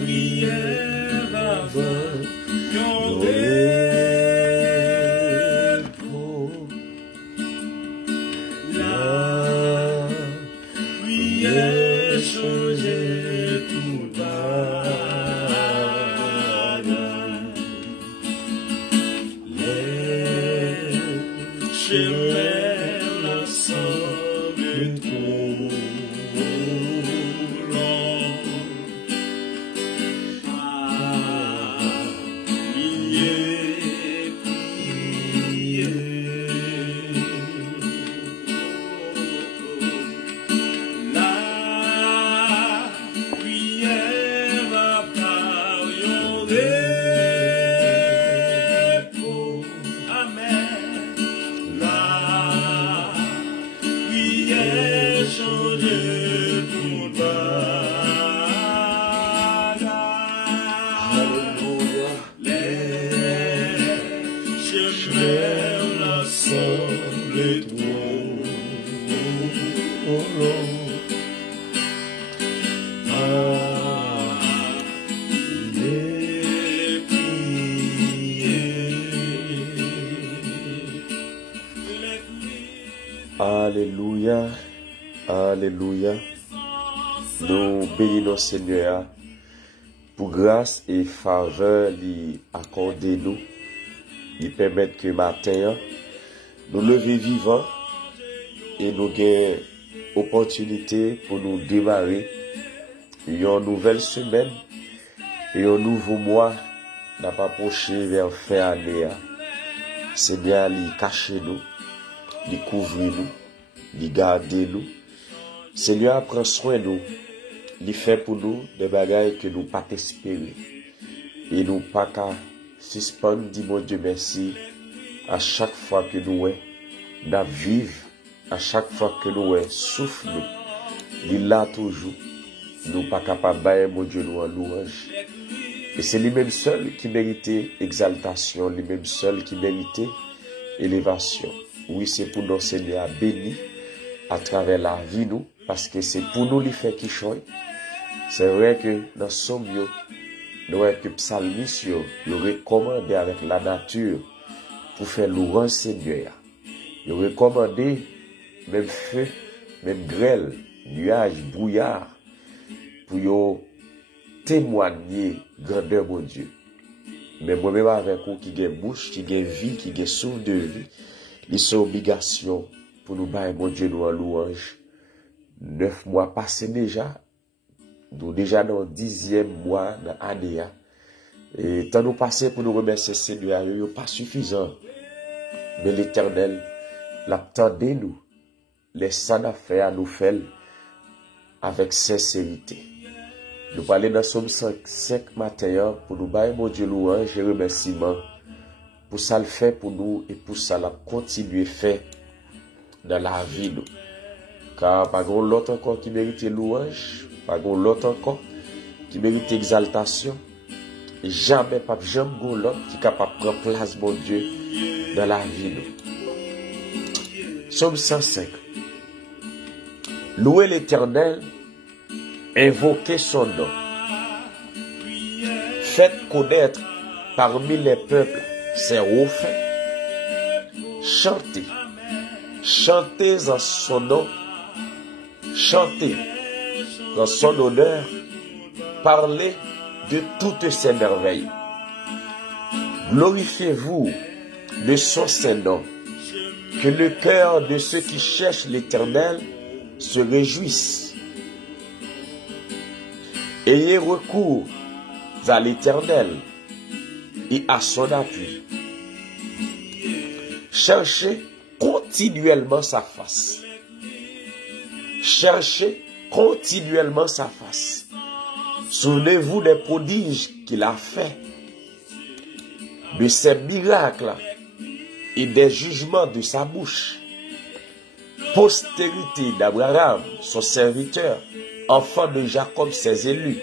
prière avant yon repos. La prière change tout bagage. Les chemins l'ensemble trop long. Alléluia, alléluia. Nous bénissons Seigneur pour grâce et faveur lui accorder nous, lui permettre que matin nous lever vivants et nous gagnons opportunité pour nous démarrer une nouvelle semaine et un nouveau mois n'a pas approché vers fin année. Seigneur, lui cacher nous, lui couvrir nous, lui garder nous. Seigneur, prend soin de nous, lui fait pour nous des bagailles que nous pas espérer. Et nous pas qu'à suspendre, dit mon Dieu merci, à chaque fois que nous vivons, à chaque fois que nous souffle, il est là toujours. Nous pas capables de mon Dieu nous en louange. Et c'est lui-même seul qui méritait exaltation, lui-même seul qui méritait élévation. Oui, c'est pour nous, Seigneur, béni à travers la vie, nous, parce que c'est pour nous, les faits qui changent. C'est vrai que dans son mieux, nous voyons que psalmiste, il recommandé avec la nature pour faire louange Seigneur. Il recommandé même feu, même grêle, nuages, brouillard, pour témoigner grandeur mon Dieu. Mais moi-même avec vous qui gagne bouche, qui gagne vie, qui gagne souffle de vie, ils sont obligation pour nous bailler mon Dieu nous en louange. 9 mois passés déjà, nous déjà dans le 10e mois de l'année. Et tant nous passés pour nous remercier Seigneur, il n'est pas suffisant. Mais l'Éternel, l'attendez nous, les saints d'affaires nous fait avec sincérité. Nous parlons dans Somme 5 matin pour nous bailler mon Dieu louange et remerciement pour ça le fait pour nous et pour ça la continuer faire dans la vie nous. Car pas grand l'autre encore qui mérite louange, pas grand l'autre encore qui mérite exaltation. Et jamais pas jamais l'autre qui est capable de prendre place mon Dieu dans la vie nous. Somme 105. Louez l'Éternel, invoquez son nom. Faites connaître parmi les peuples ses refrains. Chantez. Chantez en son nom. Chantez dans son honneur. Parlez de toutes ses merveilles. Glorifiez-vous de son saint nom. Que le cœur de ceux qui cherchent l'Éternel se réjouisse. Ayez recours à l'Éternel et à son appui. Cherchez continuellement sa face. Cherchez continuellement sa face. Souvenez-vous des prodiges qu'il a fait, de ses miracles et des jugements de sa bouche. Postérité d'Abraham, son serviteur, enfant de Jacob, ses élus.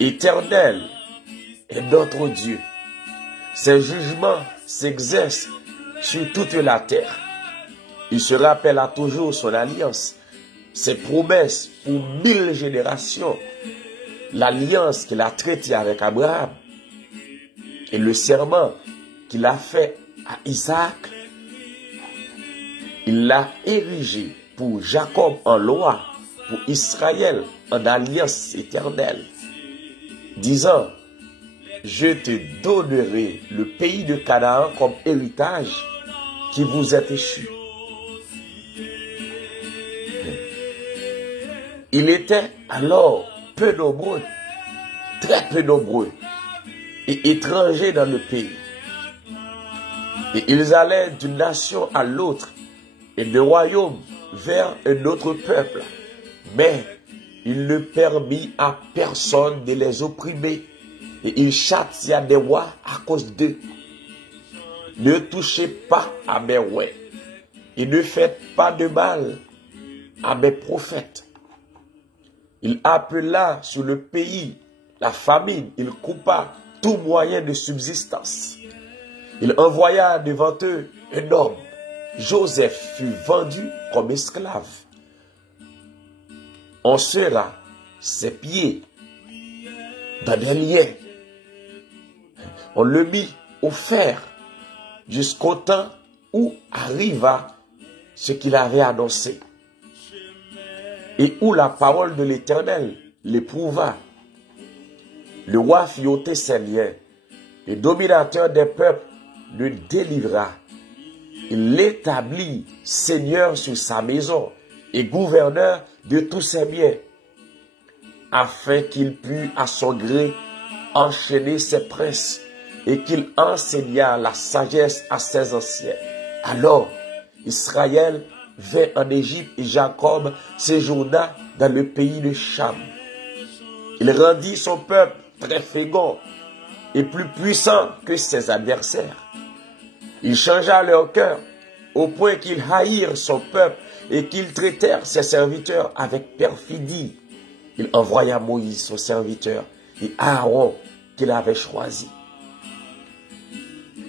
Éternel est notre Dieu. Ses jugements s'exercent sur toute la terre. Il se rappelle à toujours son alliance ses promesses pour 1000 générations, l'alliance qu'il a traitée avec Abraham et le serment qu'il a fait à Isaac, il l'a érigé pour Jacob en loi, pour Israël en alliance éternelle, disant, je te donnerai le pays de Canaan comme héritage qui vous est échu. Il était alors peu nombreux, très peu nombreux, et étrangers dans le pays. Et ils allaient d'une nation à l'autre, et de royaume vers un autre peuple. Mais il ne permit à personne de les opprimer, et il châtia des rois à cause d'eux. Ne touchez pas à mes rois, et ne faites pas de mal à mes prophètes. Il appela sur le pays la famine, il coupa tout moyen de subsistance. Il envoya devant eux un homme. Joseph fut vendu comme esclave. On serra ses pieds dans des liens. On le mit au fer jusqu'au temps où arriva ce qu'il avait annoncé et où la parole de l'Éternel l'éprouva. Le roi fit ôter ses liens. Le dominateur des peuples le délivra. Il l'établit seigneur sur sa maison et gouverneur de tous ses biens, afin qu'il pût à son gré enchaîner ses princes et qu'il enseignât la sagesse à ses anciens. Alors Israël vint en Égypte et Jacob séjourna dans le pays de Cham. Il rendit son peuple très fécond et plus puissant que ses adversaires. Il changea leur cœur au point qu'ils haïrent son peuple et qu'ils traitèrent ses serviteurs avec perfidie. Il envoya Moïse, son serviteur, et Aaron, qu'il avait choisi.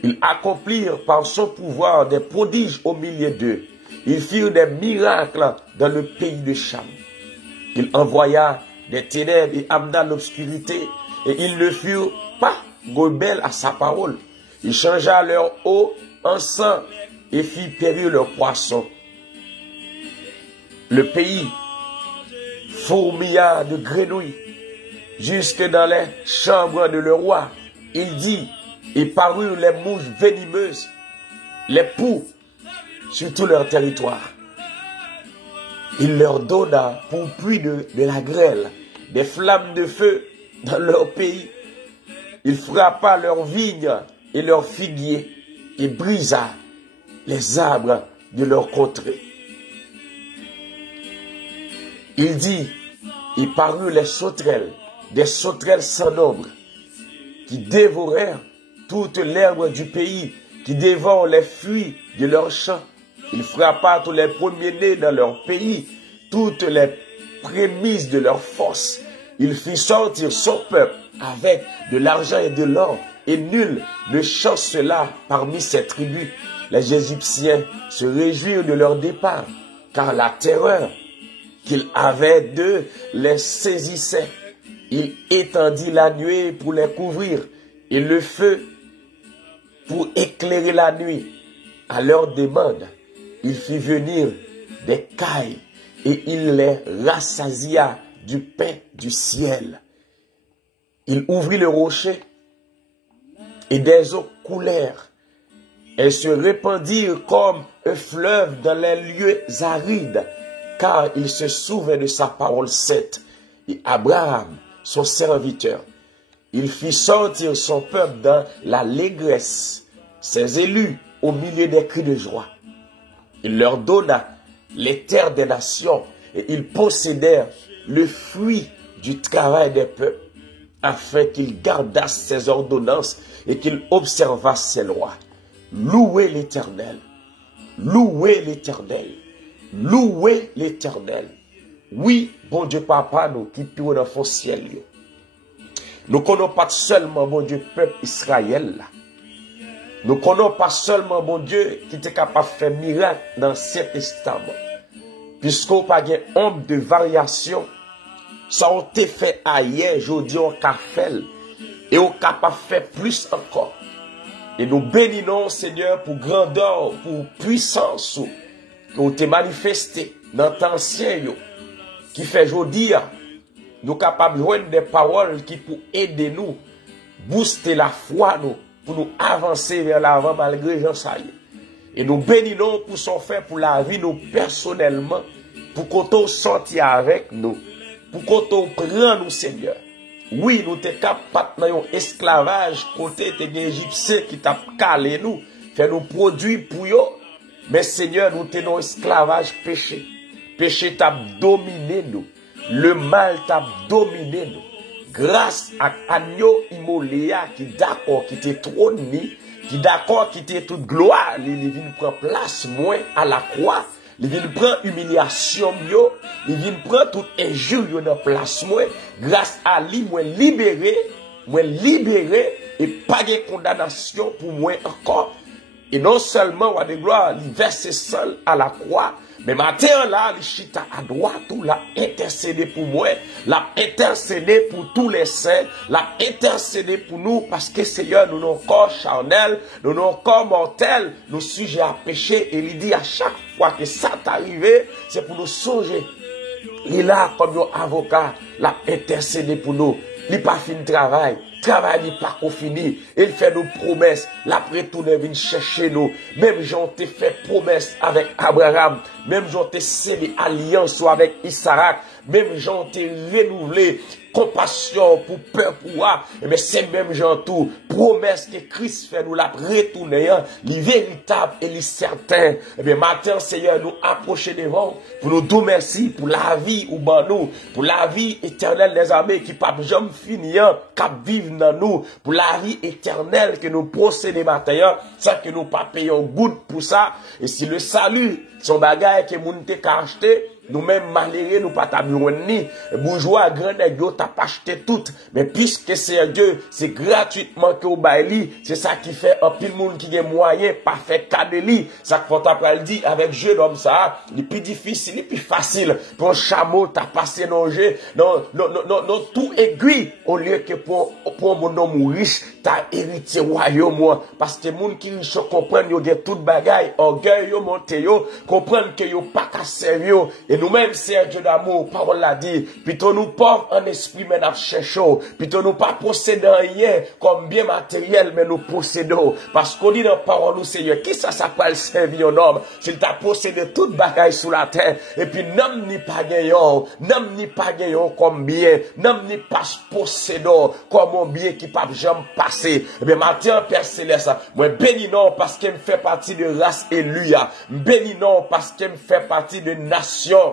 Ils accomplirent par son pouvoir des prodiges au milieu d'eux. Ils firent des miracles dans le pays de Cham. Il envoya des ténèbres et amena l'obscurité, et ils ne furent pas rebelles à sa parole. Il changea leur eau en sang et fit périr leurs poissons. Le pays fourmilla de grenouilles jusque dans les chambres de le roi. Il dit, et parurent les mouches venimeuses, les poux sur tout leur territoire. Il leur donna pour pluie de la grêle, des flammes de feu dans leur pays. Il frappa leurs vignes et leurs figuiers et brisa les arbres de leur contrée. Il dit, il parut les sauterelles, des sauterelles sans nombre, qui dévorèrent toute l'herbe du pays, qui dévorent les fruits de leurs champs. Il frappa tous les premiers-nés dans leur pays, toutes les prémices de leur force. Il fit sortir son peuple avec de l'argent et de l'or, et nul ne chancela parmi ses tribus. Les Égyptiens se réjouirent de leur départ, car la terreur qu'il avait d'eux les saisissait. Il étendit la nuée pour les couvrir, et le feu pour éclairer la nuit. À leur demande, il fit venir des cailles, et il les rassasia du pain du ciel. Il ouvrit le rocher, et des eaux coulèrent. Elles se répandirent comme un fleuve dans les lieux arides, car il se souvint de sa parole sainte. Et Abraham, son serviteur, il fit sortir son peuple dans l'allégresse, ses élus au milieu des cris de joie. Il leur donna les terres des nations, et ils possédèrent le fruit du travail des peuples, afin qu'ils gardassent ses ordonnances et qu'ils observassent ses lois. Louez l'Éternel, louez l'Éternel, louez l'Éternel. Oui, bon Dieu papa, nous qui pire dans le ciel. Nous ne connaissons pas seulement, bon Dieu, peuple Israël. Nous ne connaissons pas seulement, bon Dieu, qui était capable de faire miracle dans l'Ancien Testament. puisqu'on pas de ombre de variation, ça on te fait ailleurs, aujourd'hui on a fait, et on capable faire plus encore. Et nous bénissons, Seigneur, pour grandeur, pour puissance, pour te manifester dans ton ancien, qui fait aujourd'hui, nous capables de joindre des paroles qui pour aider nous, booster la foi, nous, pour nous avancer vers l'avant malgré Jean Saïe. Et nous bénissons pour son fait, pour la vie, nous personnellement, pour qu'on sorti avec nous, pour qu'on prenne nous, Seigneur. Oui, nous te capables dans un esclavage, côté des Égyptiens qui t'a calé nous, fait nous produire pour eux. Mais Seigneur, nous tenons esclavage péché. Péché t'a dominé nous. Le mal t'a dominé nous. Grâce à agneau immolé qui d'accord, qui t'est trôné, qui d'accord, qui t'est toute gloire, il vient prendre place moins à la croix. Il vient prendre humiliation, il vient prendre toute injure dans place moi, grâce à lui, moi libéré et pas de condamnation pour moi encore. Et non seulement, on a de gloire, il verse seul à la croix, mais maintenant là, il chita à droite, tout l'a intercédé pour moi, l'a intercédé pour tous les saints, l'a intercédé pour nous, parce que Seigneur, nous n'avons corps charnel, nous n'avons corps mortel, nous sujets à pécher, et il dit à chaque fois que ça t'arrive, c'est pour nous songer. Il est là comme un avocat, l'a intercédé pour nous, il n'a pas fini le travail n'est pas fini. Il fait nos promesses. L'après tout, il vient chercher nous. Même j'en t'ai fait promesse avec Abraham. Même j'en t'ai scellé alliance avec Isaac. Même j'en t'ai renouvelé compassion pour peur pour moi. Mais c'est même j'en tout. Promesse que Christ fait nous la retourner. Les véritables et les certains. Et bien maintenant, Seigneur, nous approcher devant pour nous dire merci pour la vie ou ben nous. Pour la vie éternelle des armées qui pas jamais finir. Cap vivre dans nous pour la vie éternelle que nous procédons maintenant, sans que nous pas payons goutte pour ça. Et si le salut, son bagage que moun te ka acheté, nous-mêmes malheureux, nous pas ni bourgeois, grand nègre, t'as pas acheté tout. Mais puisque c'est Dieu, c'est gratuitement que au baili, c'est ça qui fait un pile monde qui a moyen, pas fait cadeli. Ça que faut t'apprendre dit avec jeu d'homme ça, le plus difficile, le plus facile. Pour un chameau, t'as passé non jeu, non, tout aiguille, au lieu que pour mon homme riche, t'as hérité royaume, parce que moun qui riche comprennent, yo gen tout bagaille, orgueil, yo monte yo, comprennent que yo pas qu'à servir. Et nous-mêmes, c'est un Dieu d'amour, parole l'a dit. Plutôt nous pauvres en esprit, mais nous cherchons. Plutôt nous pas possédons rien comme bien matériel, mais nous possédons. Parce qu'on dit dans la parole, nous, Seigneur, qui ça s'appelle servir un homme? S'il t'a possédé toute bagaille sous la terre, et puis n'homme ni pas gagnant, comme bien, n'homme ni pas possédant comme un bien qui pas jamais passé. Et bien, maintenant, Père Céleste, moi, bénis non parce qu'elle fait partie de race élue. Bénis non parce qu'elle fait partie de nation.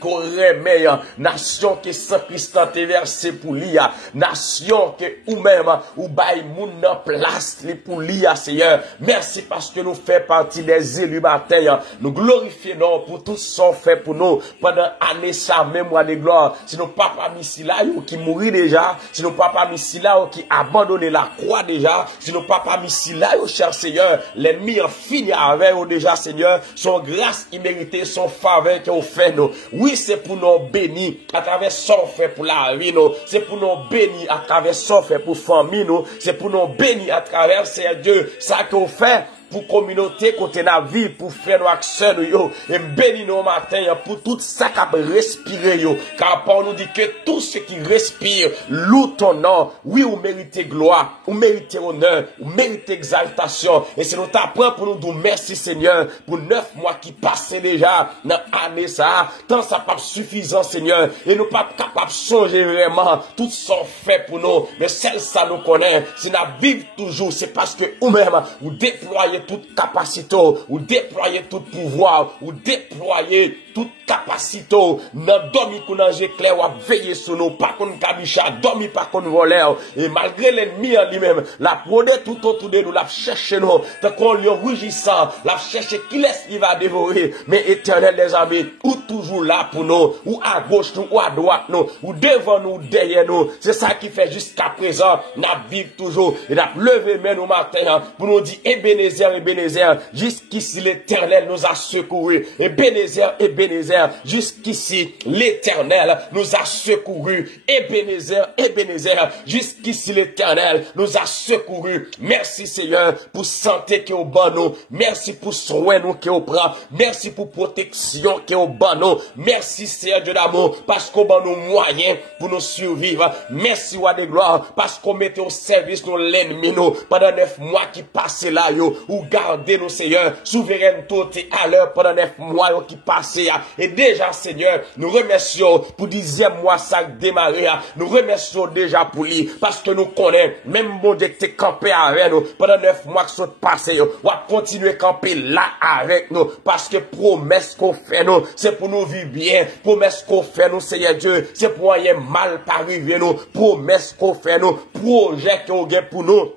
Qu'on remet, nation que Saint-Christ te versé pour l'IA, nation que ou même, ou bail moun en place pour l'IA, Seigneur. Merci parce que nous faisons partie des élus batailles. Nous glorifions pour tout ce qu'on fait pour nous pendant année ça, mémoire de gloire. Si nos papa ici là, qui mourit déjà, si nos papa ici là, qui abandonné la croix déjà, si nos papa ici là, cher Seigneur, l'ennemi a fini avec eux déjà, Seigneur, son grâce imméritée, son faveur qu'on fait nous. Oui, c'est pour nous bénir à travers son fait pour la vie, nous. C'est pour nous bénir à travers son fait pour famille, nous. C'est pour nous bénir à travers c'est Dieu, ça qu'on fait. Pour communauté côté la vie pour faire nos actions yo et bénir nos matins pour tout ça qui respirer yo car Paul nous dit que tout ce qui respire loue ton nom. Oui, ou méritez gloire, ou méritez honneur, ou méritez exaltation et c'est notre apprend pour nous dire merci Seigneur pour 9 mois qui passent déjà dans l'année ça tant ça pas suffisant Seigneur et nous pas capable changer vraiment tout ça fait pour nous mais celle ça nous connaît si nous vivons toujours c'est parce que ou même ou déployer toute capacité, ou déployer tout pouvoir, ou déployer toute capacité, dans dormi qu'on a clair, ou veiller sur nous, pas qu'on cabicha, dormi pas qu'on voleur, et malgré l'ennemi en lui-même, la prôner tout autour de nous, la chercher nous, tant qu'on lui rougissant, la chercher qui laisse, il va dévorer, mais éternel des amis, ou toujours là pour nous, ou à gauche nous, ou à droite nous, ou devant nous, derrière nous, c'est ça qui fait jusqu'à présent, n'a vivre toujours, et n'a levé mais nous matin, pour nous dire, Ebenezer, Ebenezer, jusqu'ici l'Éternel nous a secourus. Ebenezer, Ebenezer, jusqu'ici l'Éternel nous a secourus. Ebenezer, Ebenezer, jusqu'ici l'Éternel nous a secourus. Merci Seigneur pour santé qui est au bon nous. Merci pour soin nous qui est au prend. Merci pour protection qui est au bon nous. Merci Seigneur Dieu d'amour parce qu'on a nos moyens pour nous survivre. Merci roi de gloire parce qu'on mettait au service nous l'ennemi nous pendant 9 mois qui passaient là yo ou gardez nous Seigneur souveraineté à l'heure pendant 9 mois yo, qui passaient et déjà Seigneur nous remercions pour 10e mois ça démarrer. Nous remercions déjà pour lui parce que nous connaissons même bon Dieu qui campé avec nous pendant 9 mois qui sont passés yo, on va continuer à camper là avec nous parce que promesse qu'on fait nous c'est pour nous vivre bien. Promesse qu'on fait nous Seigneur Dieu c'est pour rien mal pas arriver nous. Promesse qu'on fait nous projet qu'on gagne pour nous.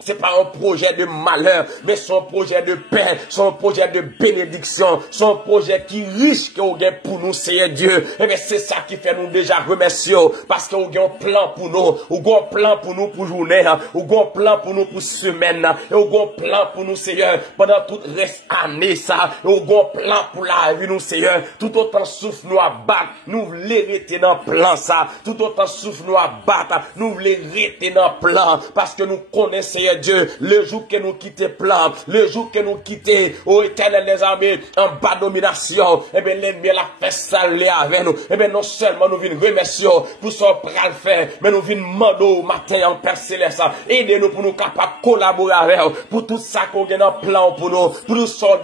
C'est pas un projet de malheur, mais c'est un projet de paix, c'est un projet de bénédiction, c'est un projet qui riche que vous avez pour nous, Seigneur Dieu. Et bien, c'est ça qui fait nous déjà remercier, parce que vous avez un plan pour nous, vous avez un plan pour nous pour journée, vous avez un plan pour nous pour semaine, et vous avez un plan pour nous, Seigneur, pendant toute reste année, ça, et vous avez un plan pour la vie, nous, Seigneur. Tout autant souffle nous abattre, nous voulons rester dans le plan, ça. Tout autant souffle nous abattre, nous voulons rester dans le plan, parce que nous connaissons, Seigneur Dieu, le jour que nous quittons plan, le jour que nous quittons, ô Éternel des armées, en bas domination, eh bien, l'ennemi a fait saler avec nous. Eh bien, non seulement nous venons remercier pour ce qu'on peut faire, mais nous venons demander au matin en Père Céleste, aidez-nous pour nous capables de collaborer avec vous, pour tout ça qu'on a dans le plan pour nous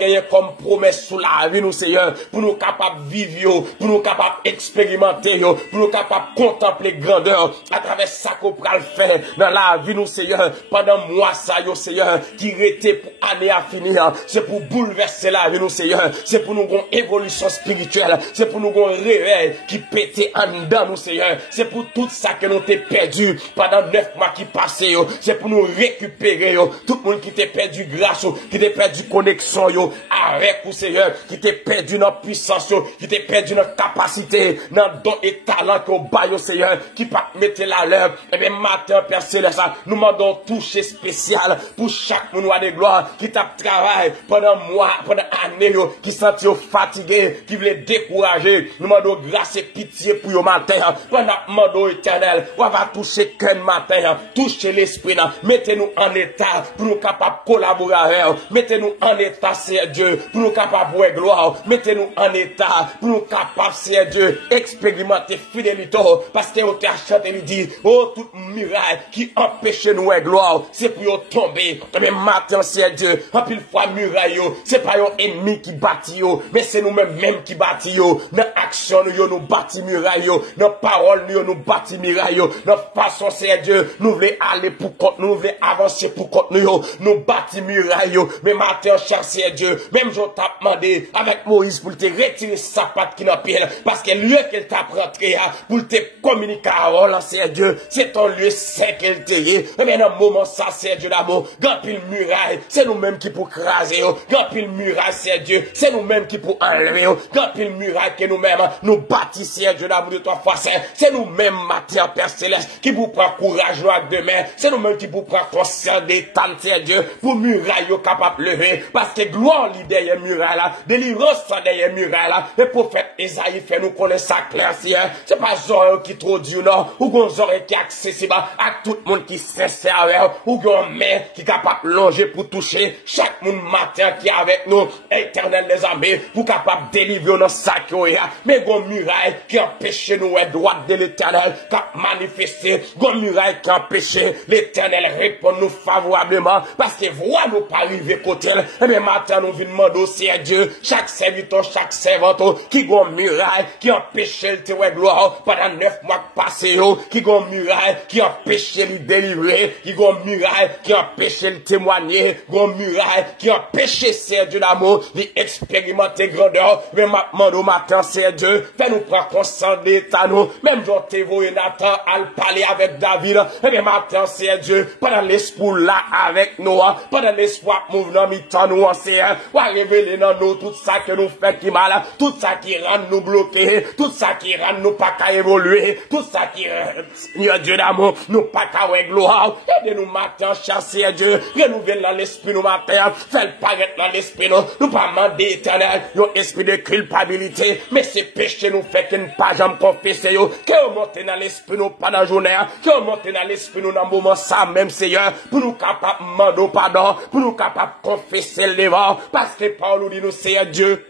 gagner comme promesse sous la vie, nous, Seigneur, pour nous capables de vivre, pour nous capables d'expérimenter, pour nous capables de contempler grandeur à travers ça qu'on peut faire dans la vie, nous, Seigneur, pendant moi, ça, yo, Seigneur, qui était pour année à finir, c'est pour bouleverser la vie, nous, Seigneur, c'est pour nous une évolution spirituelle, c'est pour nous un réveil qui pétait en dedans, nous, Seigneur, c'est pour tout ça que nous t'ai perdu pendant 9 mois qui passaient, yo, c'est pour nous récupérer, yo, tout le monde qui t'ai perdu grâce, yo, qui t'ai perdu connexion, yo, avec vous, Seigneur, qui t'ai perdu dans puissance, yo, qui t'ai perdu dans capacité, dans don et talent qu'on baille, Seigneur, qui pas mettre la l'heure, et bien, matin, Père Céleste, nous m'avons touché spécial pour chaque monde de gloire qui t'a travaillé pendant mois, pendant années, qui sentit fatigué, qui voulait décourager. Nous demandons grâce et pitié pour le matin. Pendant demandons éternel, on va toucher quel matin, toucher l'esprit, mettez-nous en état pour nous capables de collaborer avec vous. Mettez-nous en état, Seigneur Dieu, pour nous capables de gloire. Mettez-nous en état pour nous capables, Seigneur Dieu, expérimenter fidélité. Parce que vous avez chanté, il dit, oh, toute muraille qui empêche nous de gloire, c'est pour tomber. Mais matin, Seigneur Dieu, en pile fois muraille, c'est pas un ennemi qui bâtit, mais c'est nous-mêmes qui bâtit. Dans action, nous bâtis muraille, dans parole, nous bâtis muraille, dans façon, Seigneur Dieu, nous voulons aller pour compte, nous voulons avancer pour compte, nous bâtis muraille. Mais matin, cher Seigneur Dieu, même je t'ai demandé avec Moïse pour te retirer sa patte qui n'a pas, parce que le lieu qu'elle t'a rentré pour te communiquer à Allah, Seigneur Dieu, c'est ton lieu saint qu'elle t'a dit. Mais dans un moment, ça, Seigneur Dieu d'amour, grand pile muraille, c'est nous-mêmes qui pour craser, grand pile muraille, Seigneur Dieu, c'est nous-mêmes qui pour enlever, grand pile muraille que nous-mêmes, nous bâtissons, Seigneur Dieu d'amour de toi face, c'est nous-mêmes, matin, Père Céleste, qui pour prendre courage, nous, demain, c'est nous-mêmes qui pour prendre conscience des temps, Seigneur Dieu, pour muraille, capable de lever, parce que gloire, l'idée, muraille là, délivrance, derrière muraille là, le prophète Esaïe fait nous connaître ça clair, Seigneur, c'est pas Zoé qui trop dur, non, ou qu'on Zoé qui est accessible à tout le monde qui sincère avec, ou qu'on main qui est capable de longer pour toucher chaque monde matin qui est avec nous, éternel des armées, pour capable de délivrer dans ça qui est, mais gon muraille qui empêche nous être droite de l'éternel, qui a manifesté, gon muraille qui empêche l'éternel répond nous favorablement, parce que voix nous pas arriver côté, et bien matin nous venons demander au Seigneur Dieu, chaque serviteur, chaque servante, qui gon muraille qui empêche le témoin gloire pendant 9 mois passés, qui gon muraille qui empêche le délivrer, qui gon muraille qui empêche le témoigner, gon muraille qui empêche Seigneur Dieu d'amour, d'expérimenter grandeur, mais maintenant au matin, Seigneur Dieu, fais-nous prendre conscience d'état nous, même Jean Thévo Nathan à parler avec David, et bien matin, Seigneur Dieu, pendant l'espoir là avec nous, pendant l'espoir mouvement mi-temps nous, Seigneur, ou à révéler dans nous tout ça que nous fait qui mal, tout ça qui rend nous bloqués, tout ça qui rend nous pas qu'à évoluer, tout ça qui, Seigneur Dieu d'amour, nous pas qu'à gloire, aidez-nous matin, matin, cher Seigneur Dieu, renouvelle dans l'esprit nous matin, fais le paraître dans l'esprit nous pas demander éternel, un esprit de culpabilité, mais c'est péché nous fait qu'une pas jamais confesser yo, que on monte dans l'esprit nous pendant la journée, que on monte dans l'esprit nous dans le moment ça même Seigneur, pour nous capables de demander pardon, pour nous capables de confesser le devant, parce que Paul nous dit nous Seigneur Dieu,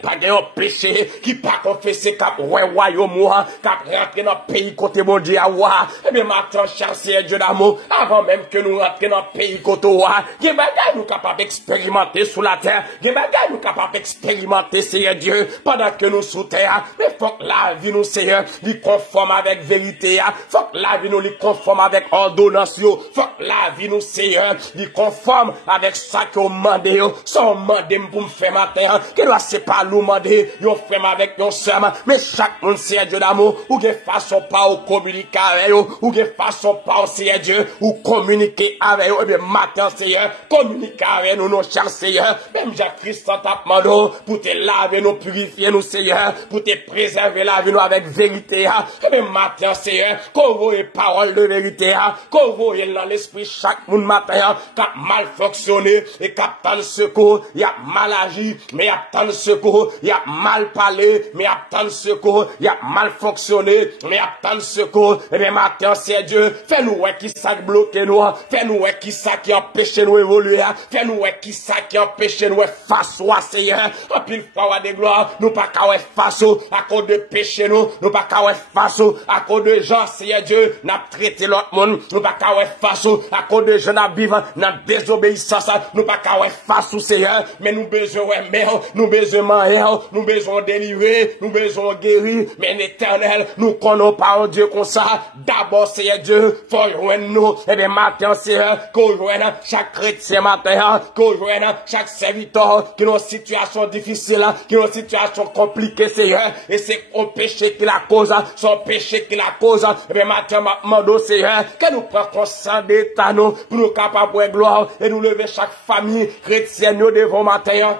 pas de péché qui pas confessé cap royaume moi cap rentrer dans pays côté bon Dieu wa et bien maintenant cher Seigneur Dieu d'amour avant même que nous rentrions dans pays côté wa gen bagay nous capable expérimenter sur la terre gen bagay nous capable expérimenter Seigneur Dieu pendant que nous sous terre mais faut que la vie nous Seigneur lui conforme avec vérité faut que la vie nous lui conforme avec ordonnance faut que la vie nous Seigneur lui conforme avec ça que on demande sans demander pour me faire matin que doit c'est pas nous demander, yon frère avec yon sœur, mais chaque monde c'est Dieu d'amour, ou gen façon pas ou communiquer avec eux, ou gen façon pas c'est Dieu, ou communiquer avec eux, et bien matin Seigneur, communiquer avec nous, nos chers Seigneur, même Jacques-Christ t'a demandé, pour te laver nous, purifier nous Seigneur, pour te préserver la vie nous avec vérité, et bien matin Seigneur, qu'on voit parole de vérité, qu'on voit dans l'esprit chaque monde matin, qu'a mal fonctionné, et qu'a tant de secours, y a mal agi, mais y a tant de secours, il a mal parlé, mais il a tant de secours, il a mal fonctionné, mais il a tant de secours, et bien maintenant, c'est Dieu, fais-nous qui ça bloque nous, fais-nous qui ça qui empêche nous évoluer, fais-nous qui ça qui empêche nous face au Seigneur, en pile fois de gloire, nous pas qu'à face à cause de péché nous pas qu'à face à cause de gens, Seigneur Dieu, n'a traité l'autre monde, nous pas qu'à face à cause de gens n'a vivre dans désobéissance, nous pas qu'à face au Seigneur, mais nous besoin mère, nous besoin nous besoin délivrer, nous besoin guérir, mais l'éternel, nous connaissons pas Dieu comme ça. D'abord, Seigneur Dieu, faut joindre nous, et bien matin, Seigneur, qu'on joigne chaque chrétien matin, qu'on joigne chaque serviteur qui est dans une situation difficile, qui est dans une situation compliquée, Seigneur, et c'est un péché qui la cause, son péché qui la cause, et bien matin, demandons, Seigneur, que nous prenions conscience d'état nous, pour nous capables de gloire, et nous lever chaque famille chrétienne devant matin.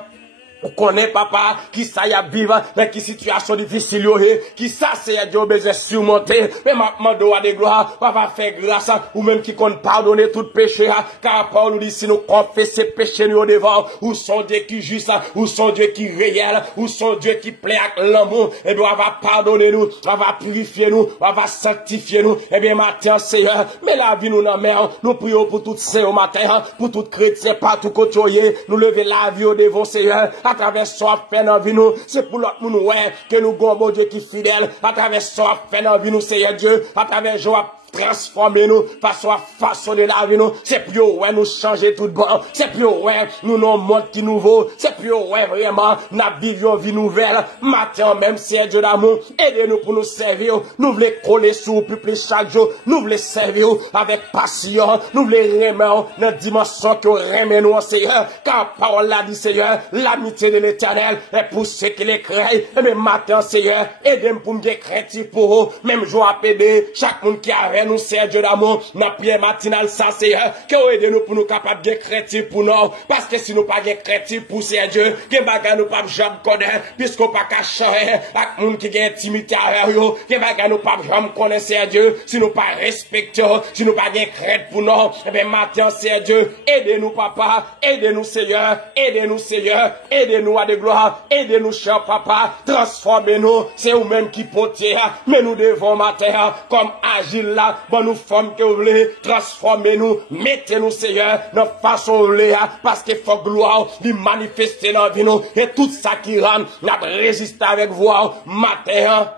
On connaît papa qui ça y a vivre dans qui situation difficile qui ça c'est Dieu besoin surmonter mais maintenant doit de gloire va faire grâce ou même qui compte pardonner tout péché car Paul nous dit si nous confesser péché nous devant ou son Dieu qui juste ou son Dieu qui réel ou son Dieu qui plaît avec l'amour et bien va pardonner nous va purifier nous va sanctifier nous et bien matin Seigneur mais la vie nous dans mer nous prions pour toutes ces au matin pour tout chrétien partout côté nous lever la vie au devant Seigneur à travers ça fait dans vie nous c'est pour l'autre nous ouais que nous avons bon Dieu qui est fidèle à travers ça fait dans vie nous Seigneur Dieu à travers joie transformer nous façon de la vie nous c'est plus ouais nous changer tout bon c'est plus ouais nous non monde qui nouveau c'est plus ouais vraiment nous vivons vie nouvelle matin même c'est Dieu d'amour aidez-nous pour nous servir nous voulons coller sur plus chaque jour nous voulons servir avec passion nous voulons remettre dans dimension que remet nous Seigneur car parole là dit Seigneur l'amitié de l'Éternel est pour ceux qui les craignent et même matin Seigneur aidez-nous pour me craintif pour eux même jour à pédé chaque monde qui a nous c'est Dieu d'amour dans pierre matinale ça Seigneur que aide nous pour nous capables de chrétien pour nous parce que si nous pas de chrétien pour c'est Dieu que bagarre nous pas jamais connaître puisqu'on pas cacher avec monde qui gagne intimité avec eux que bagarre nous pas jamais connaître c'est Dieu si nous pas respecter si nous pas de crainte pour nous et bien matin c'est Dieu aidez-nous papa aidez-nous Seigneur aidez-nous Seigneur aidez-nous à de gloire aidez-nous cher papa transformez-nous c'est vous même qui portez mais nous devons matin comme agir là bon nous forme que vous voulez transformer nous mettez-nous Seigneur dans façon vous voulez parce que faut gloire lui manifester dans vie nous et tout ça qui rend n'a résister avec vous matin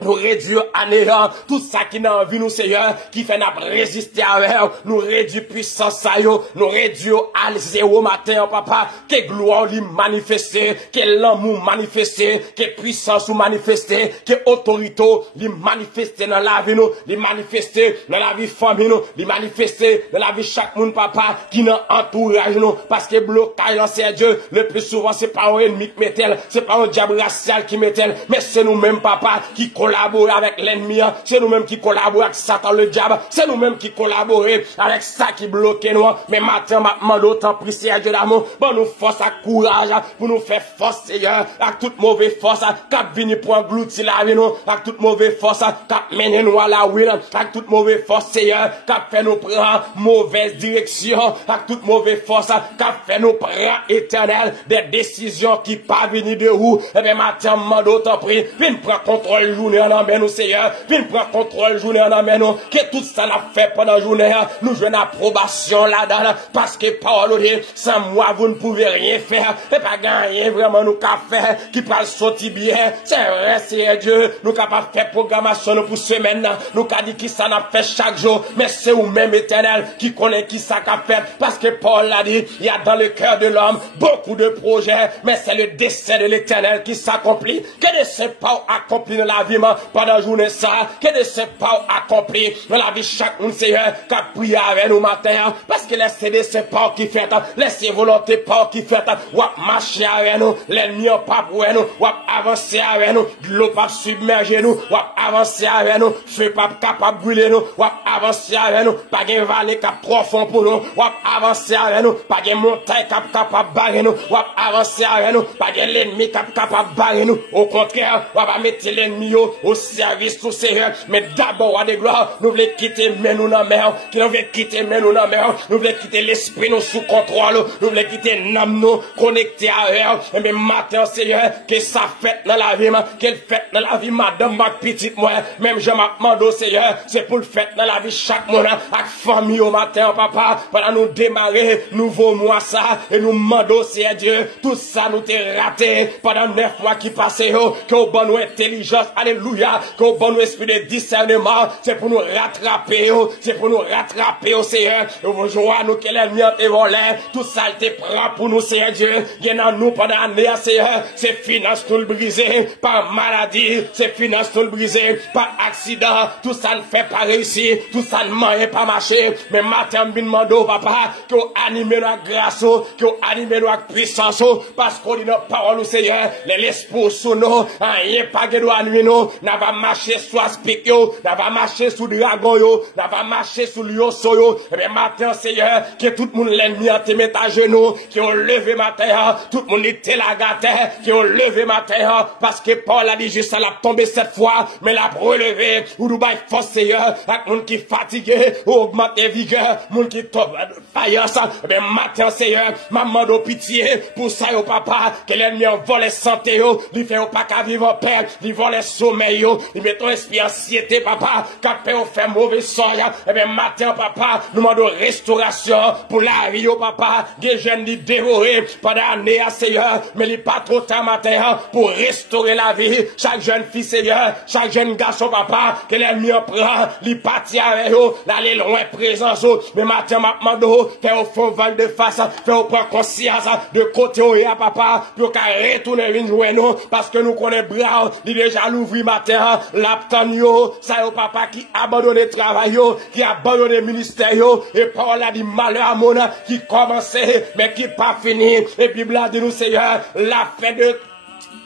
nous réduire à néant tout ça qui n'a envie nous Seigneur qui fait n'a résister avec nous réduire puissance à yo nous réduire à zéro matin papa que gloire lui manifester que l'amour manifester que puissance ou manifester que autorité lui manifester dans la vie nous lui manifester dans la vie famille nous lui manifester dans la vie chaque monde papa qui dans entourage nous parce que blocage là c'est Dieu le plus souvent c'est pas un ennemi qui mettel c'est pas un diable racial qui mettel mais c'est nous même papa qui collaborons avec l'ennemi, c'est nous-mêmes qui collaborons avec Satan le diable, c'est nous-mêmes qui collaborons avec ça qui bloque nous. Mais maintenant, ma autant prie, Seigneur Dieu d'amour, bon nous force à courage, pour nous faire force, Seigneur, avec toute mauvaise force, cap venir pour engloutir la vie, nous, avec toute mauvaise force, cap mener nous à la ruine, avec toute mauvaise force, Seigneur, cap fait nous prendre mauvaise direction, avec toute mauvaise force, cap fait nous prendre éternel, des décisions qui pas venir de où, et bien maintenant, ma autant prie, viens prendre contrôle journée en amène nous, Seigneur, viens prendre contrôle journée en amène nous, que tout ça n'a fait pendant la journée, nous jouons approbation là-dedans, parce que Paul dit, sans moi, vous ne pouvez rien faire, et pas gagner vraiment nous qu'à faire, qui parle sortir bien, c'est vrai, c'est Dieu, nous capables de faire programmation pour semaine, nous qu'a dit qui ça n'a fait chaque jour, mais c'est vous-même éternel, qui connaît qui ça qu'a fait, parce que Paul l'a dit, il y a dans le cœur de l'homme beaucoup de projets, mais c'est le dessein de l'éternel qui s'accomplit, que de ces pas accomplis dans la vie, pendant la journée ça, que de ces pas accomplis dans la vie chaque monde, Seigneur, qui a prié avec nous matin, parce que laissez de ces pas qui fait, laissez volonté pas qui fait, ou marcher avec nous, l'ennemi n'a pas pour nous, ou avancer avec nous, l'eau pas submerger nous, ou avancer avec nous, feu pas capable de brûler nous, ou avancer avec nous, pas de vallée cap profond pour nous, ou avancer avec nous, pas de montagne capable de barrer nous, ou avancer avec nous, pas de l'ennemi capable de barrer nous, au contraire, on va mettre l'ennemi au service tout Seigneur, mais d'abord à des gloires, nous voulons quitter mais nous dans la mer, qui nous voulons quitter mais nous dans la mer, nous voulons quitter l'esprit nous sous contrôle, nous voulons quitter l'âme nous connecté à elle, mais matin Seigneur, que ça fait dans la vie, qu'elle fait dans la vie madame, ma petite moi, même je m'attends au Seigneur, c'est pour le faire dans la vie chaque mois, avec famille au matin papa, pendant nous démarrer, nouveau mois ça, et nous demandons Seigneur Dieu, tout ça nous t'est raté, pendant 9 mois qui passent, qu'on bonne intelligence, alléluia, qu'on bon esprit de discernement, c'est pour nous rattraper, c'est pour nous rattraper au Seigneur, et vous jouez nous que l'ennemi a été volé, tout ça a été prêt pour nous Seigneur Dieu, il en nous pendant l'année Seigneur, c'est finance tout le brisé, par maladie, c'est finance tout le brisé, par accident, tout ça ne fait pas réussir, tout ça ne mange pas marcher, mais matin me demande papa, qu'on anime la grâce, qu'on anime la puissance, parce qu'on dit notre parole au Seigneur, l'esprit sous nous, rien pas que doit nuire nous, n'a pas marché sur aspic yo, n'a pas marché sur dragon yo, n'a pas marché sur lionceau yo, et bien matin Seigneur, que tout le monde l'ennemi a te mis à genoux, qui ont levé matin, tout le monde était la gâté, qui ont levé matin, parce que Paul a dit juste à la tomber 7 fois, mais l'a relevé, ou nous bail force Seigneur, avec monde qui fatigué, augmenter vigueur, monde qui tombe de faïence, et bien matin Seigneur, maman de pitié, pour ça yo papa, que l'ennemi a volé santé yo, il fait pas qu'à vivre en paix, il vole sommeil yo, il met ton esprit anxiété papa, qu'a fait au fait mauvais sort, et bien matin papa, nous demandons restauration pour la vie yo papa, des jeunes qui dévorés pendant l'année à Seigneur, mais il pas trop tard matin pour restaurer la vie, chaque jeune fille Seigneur, chaque jeune garçon papa, que l'ennemi en prend, il partit avec eux, d'aller loin présence, mais matin m'a demandé, fait au fond val de face, fait au prendre conscience de côté où il y a papa, pour qu'à retourner une journée nous, parce que nous connaissons bras, il déjà l'ouvrir matin, l'aptan yo, ça yo papa qui abandonne le travail yo, qui abandonne le ministère yo, et Paul a dit malheur à mon qui commençait, mais qui pas fini, et Bible a dit nous Seigneur, la fin de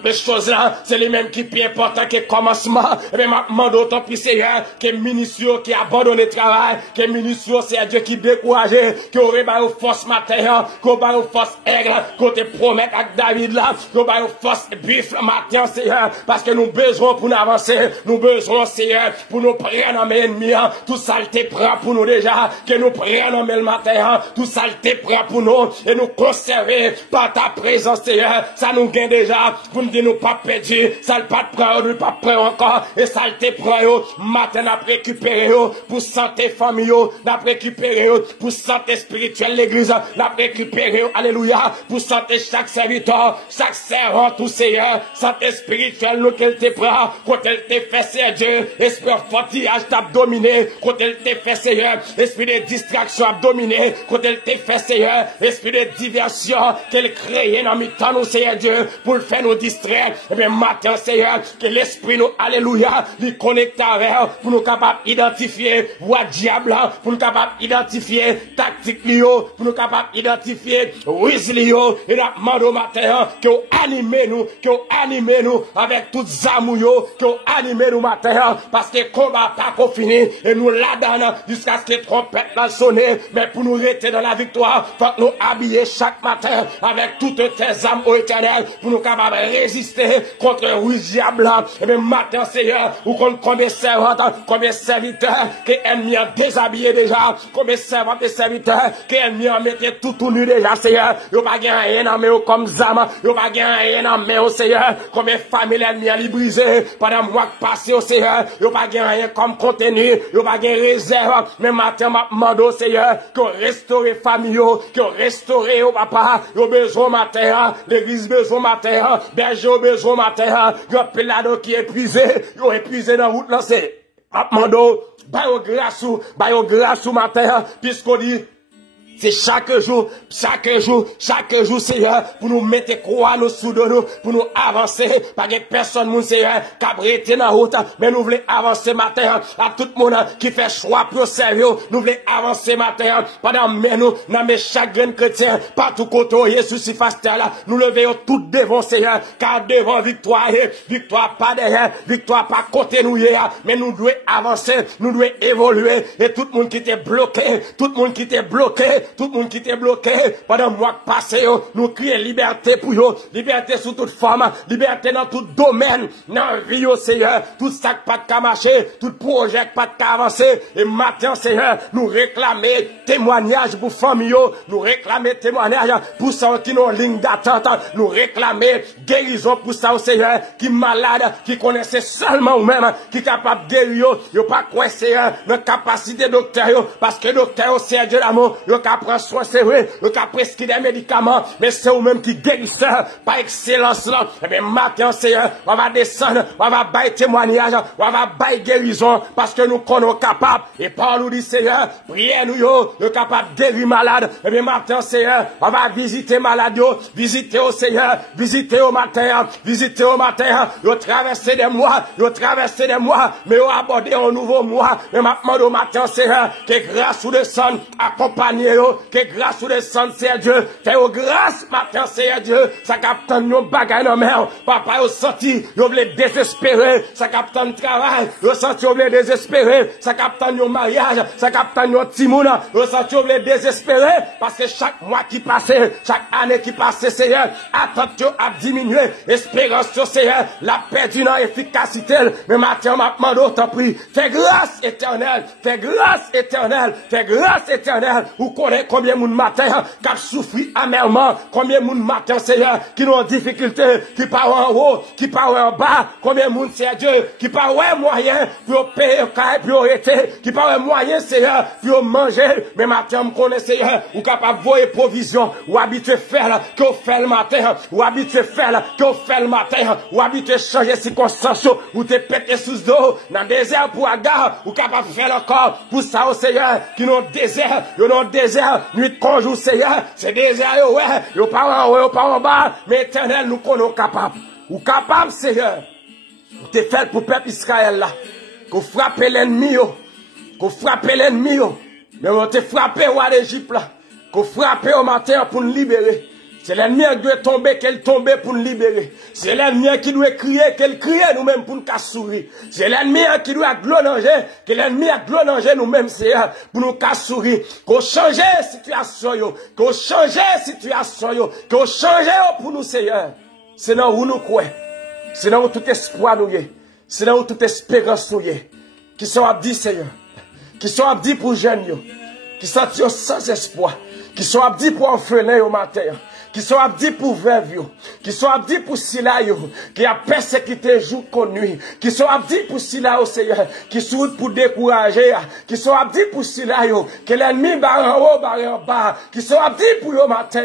les choses là, c'est les mêmes qui plus important que le commencement. Et bien, ma demande autant plus Seigneur, que ministre qui abandonne le travail, que ministre c'est Dieu qui décourage, qui aurait pas force matin, qu'on va force aigle, qu'on te promet avec David là, qu'on va force bif matin Seigneur, parce que nous besoin pour nous avancer, nous besoin Seigneur, pour nous prendre en main ennemi, tout ça te prend pour nous déjà, que nous prenions en main le matin, tout ça te prend pour nous, et nous conserver par ta présence Seigneur, ça nous gagne déjà, pour nous nous pas perdu, ça le pas prend, nous pas prend encore, et ça te prend matin n'a récupéré pour santé famille, n'a récupéré pour santé spirituelle l'église, n'a récupéré alléluia pour santé chaque serviteur, chaque servant tout Seigneur, santé spirituelle nous qu'elle te prend, quand elle te fait Seigneur Dieu, esprit fatiguage t'a dominé, quand elle te fait Seigneur, esprit de distraction a dominé, quand elle te fait Seigneur, esprit de diversion qu'elle crée dans mi-temps nous Seigneur Dieu, pour le faire nous nous distraire. Et bien, matin, Seigneur, que l'esprit nous, alléluia, lui connecte avec, pour nous capables d'identifier voie diable, pour nous capables d'identifier tactique Lio, pour nous capables d'identifier ruse Lio, et nous demandons au matin, que vous animez nous avec toutes les amours, que vous animez nous matin, parce que le combat pas qu'on finit, et nous la jusqu'à ce que les trompettes la sonne, mais pour nous rester dans la victoire, faut que nous habiller chaque matin avec toutes tes âmes au éternel, pour nous capables de résister contre le ruse diable, et bien matin, Seigneur, ou contre combien de servantes, combien de serviteurs, que l'ennemi a déshabillé déjà, combien de servantes et serviteurs, que l'ennemi a mis tout nu déjà, Seigneur, y'a pas rien dans main comme zama, y'a pas rien dans main, Seigneur, combien de familles l'ennemi a librisé, pendant mois passé, Seigneur, y'a pas rien comme contenu, y'a pas rien réserve, mais matin, m'a demandé, Seigneur, qu'on restaure famille, qu'on restaure, papa, y'a besoin matin, l'église besoin matin, berger besoin matin, y'a pelado qui est épuisé, y'a épuisé dans la route, là, c'est, mando, bayo grâce ou matin, puisqu'on dit, c'est chaque jour, Seigneur, pour nous mettre croix nous sous de nous, pour nous avancer, pas que personne, mon Seigneur, qui a brêté dans la route, mais nous voulons avancer matin, à tout le monde qui fait choix pour servir, nous voulons avancer matin, pendant que nous, dans mes chagrins chrétiens, partout côté, Jésus, si face là, nous levons tout devant, Seigneur, car devant victoire pas derrière, victoire pas côté nous, mais nous devons avancer, nous devons évoluer, et tout le monde qui était bloqué, tout le monde qui était bloqué pendant le mois passé, nous crions liberté pour eux, liberté sous toute forme, liberté dans tout domaine, dans la vie, Seigneur, tout ça qui pas de marcher, tout projet qui pas de avancer, et maintenant, Seigneur, nous réclamer témoignage pour famille, nous réclamer témoignage pour ceux qui ont ligne d'attente, nous réclamer guérison pour ça, Seigneur, qui malade, qui connaissait seulement ou même, qui est capable de guérir, yo pas quoi, Seigneur, notre capacité docteur, parce que docteur, c'est Dieu l'amour, yo prend soin, c'est vrai, le cas prescrit des médicaments, mais c'est vous-même qui guérisseur, par excellence là. Et bien, matin, Seigneur, on va descendre, on va bailler témoignage, on va bailler guérison, parce que nous connaissons capables, et par nous dit, Seigneur, priez nous, le capable de guérir malade. Et bien, matin, Seigneur, on va visiter malade, visiter au Seigneur, visiter au matin, yo traverser des mois, mais yo aborder un nouveau mois. Mais maintenant, au matin, Seigneur, que grâce ou descende, accompagner que grâce ou descendre, c'est Dieu, fait au grâce, matin, c'est Dieu, ça capte nos bagages dans mer, papa, au senti, nous voulons désespérer, ça capte nos travail, au senti, nous voulons désespérer, ça capte nos mariage, ça capte nos timouna, au senti, nous voulons désespérer, parce que chaque mois qui passe, chaque année qui passe, Seigneur, attente a diminué, espérance, Seigneur, la perdu dans efficacité, mais matin, ma demande, t'en prie, fais grâce éternelle, ou connaît combien moun matin qui a souffert amèrement, combien moun matin, Seigneur, qui ont difficulté, qui parlent en haut, qui parlent en bas, combien moun, c'est Dieu, qui parlent moyen pour payer, pour arrêter, qui parlent moyen, Seigneur, pour manger, mais matin, me connaît, Seigneur, ou capable de voir provision, ou habitué faire, que vous faites le matin, ou habitué faire, que vous faites le matin, ou habitué changer circonstances, ou te péter sous dos, dans le désert pour agar, ou capable de faire encore, pour ça, au Seigneur, qui n'ont désert, désert, nuit de jour, Seigneur, c'est désert, ouais, yo pas en haut, yo pas en bas, mais éternel, nous connaissons capable. Ou capable, Seigneur, ou te fait pour peuple Israël là, qu'on frappe l'ennemi, mais on te frappé roi d'Égypte là, qu'on frappe au matin pour nous libérer. C'est l'ennemi qui doit tomber, qu'elle tombe pour nous libérer. C'est l'ennemi qui doit crier, qu'elle crie nous-mêmes pour nous sourire. C'est l'ennemi qui doit glonner, que l'ennemi a glonné nous-mêmes, Seigneur, pour nous sourire. Qu'on change la situation, qu'on change la situation, qu'on change pour nous, Seigneur. C'est là où nous croyons. C'est là où tout espoir nous est. C'est là où toute espérance nous est. Qui sont abdis, Seigneur. Qui sont abdis pour jeunes, qui sont sans espoir. Qui sont abdis pour orphelins au matin. Qui sont abdis pour veuves, qui sont abdis pour cela, qui a persécuté jour comme nuit, qui sont abdis pour cela, au Seigneur, qui sont pour décourager, qui sont abdis pour cela, que l'ennemi barre en haut, barre en bas, qui sont abdis pour le matin.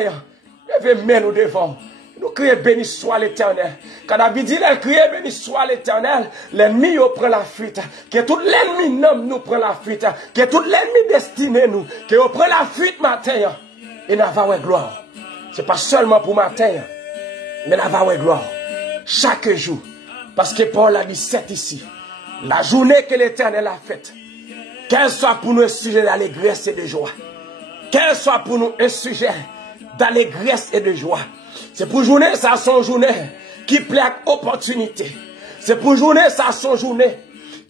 Levez nous devant. Nous crions béni soit l'Éternel. Quand David dit, il crie béni soit l'Éternel, l'ennemi prend la fuite. Que tout l'ennemi nomme nous prend la fuite. Que tout l'ennemi destiné nous. Que nous prend la fuite matin. Et nous avons gloire. C'est pas seulement pour matin, mais nous avons gloire. chaque jour. Parce que Paul a dit, c'est ici. La journée que l'Éternel a faite, qu'elle soit pour nous un sujet d'allégresse et de joie. Qu'elle soit pour nous un sujet d'allégresse et de joie. C'est pour journée, ça son journée qui plaît à opportunité. C'est pour journée, ça son journée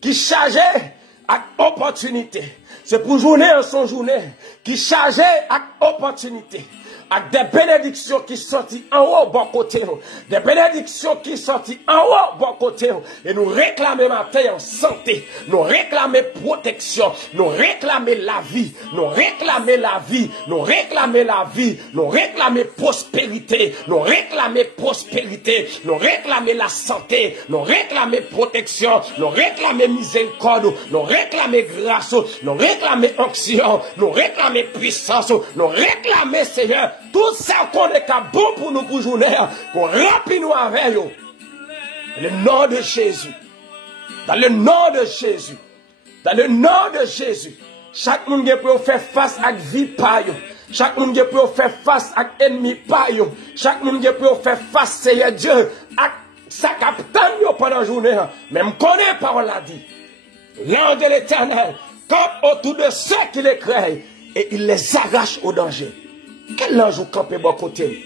qui chargeait à opportunité. C'est pour journée, son journée qui chargeait à opportunité. Avec des bénédictions qui sont en haut, bon côté. Des bénédictions qui sont en haut, bon côté. Et nous réclamer matin en santé. Nous réclamer protection. Nous réclamer la vie. Nous réclamer la vie. Nous réclamer la vie. Nous réclamer prospérité. Nous réclamer prospérité. Nous réclamer la santé. Nous réclamer protection. Nous réclamer miséricorde. Nous réclamer grâce. Nous réclamer onction. Nous réclamer puissance. Nous réclamer Seigneur. Tout ça qu'on est bon pour nous pour journée, qu'on remplit nous avec eux. Dans le nom de Jésus. Dans le nom de Jésus. Dans le nom de Jésus. Chaque monde peut faire face à la vie par eux. Chaque monde peut faire face à l'ennemi par eux. Chaque monde peut faire face, Seigneur Dieu, à sa capitaine pendant la journée. Même connaît parole l'a dit. L'ange de l'Éternel campe autour de ceux qui les craignent et il les arrache au danger. Quel ange campe bon côté?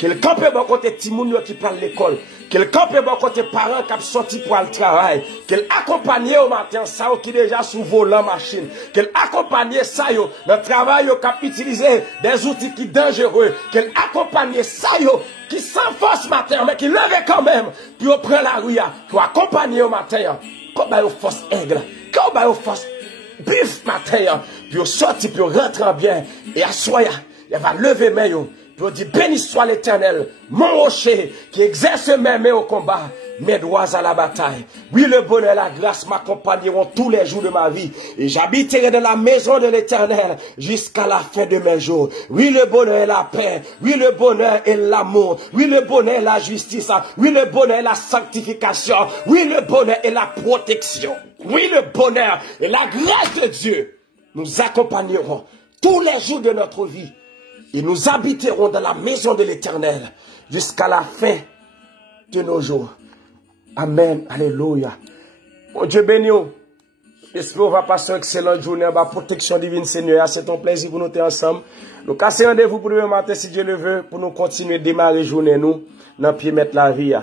Quel campe bon côté Timoun qui parle l'école? Quel campe bon côté parents qui sorti pour le travail? Quel accompagné au matin ça qui déjà sous volant machine? Quel accompagné ça yo dans travail yo qui utiliser des outils qui dangereux? Quel accompagné ça yo qui sans force matin mais qui lève quand même puis on prend la rue pour accompagner au matin? Comme ba yo force aigle, comme ba yo force bif matin puis on sorti puis on rentre bien et assoya. Il va lever mes mains pour dire béni soit l'Éternel, mon rocher qui exerce mes mains au combat, mes doigts à la bataille. Oui, le bonheur et la grâce m'accompagneront tous les jours de ma vie et j'habiterai dans la maison de l'Éternel jusqu'à la fin de mes jours. Oui, le bonheur et la paix. Oui, le bonheur et l'amour. Oui, le bonheur et la justice. Oui, le bonheur et la sanctification. Oui, le bonheur et la protection. Oui, le bonheur et la grâce de Dieu nous accompagneront tous les jours de notre vie. Et nous habiterons dans la maison de l'Éternel jusqu'à la fin de nos jours. Amen. Alléluia. Bon Dieu béni. J'espère qu'on va passer une excellente journée. La protection divine, Seigneur. C'est un plaisir pour nous être ensemble. Nous cassons rendez-vous pour demain matin, si Dieu le veut, pour nous continuer à démarrer la journée, nous, dans le pied mettre la vie.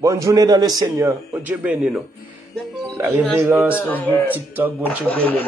Bonne journée dans le Seigneur. Bon Dieu béni. La révérence, bon TikTok, bon Dieu béni.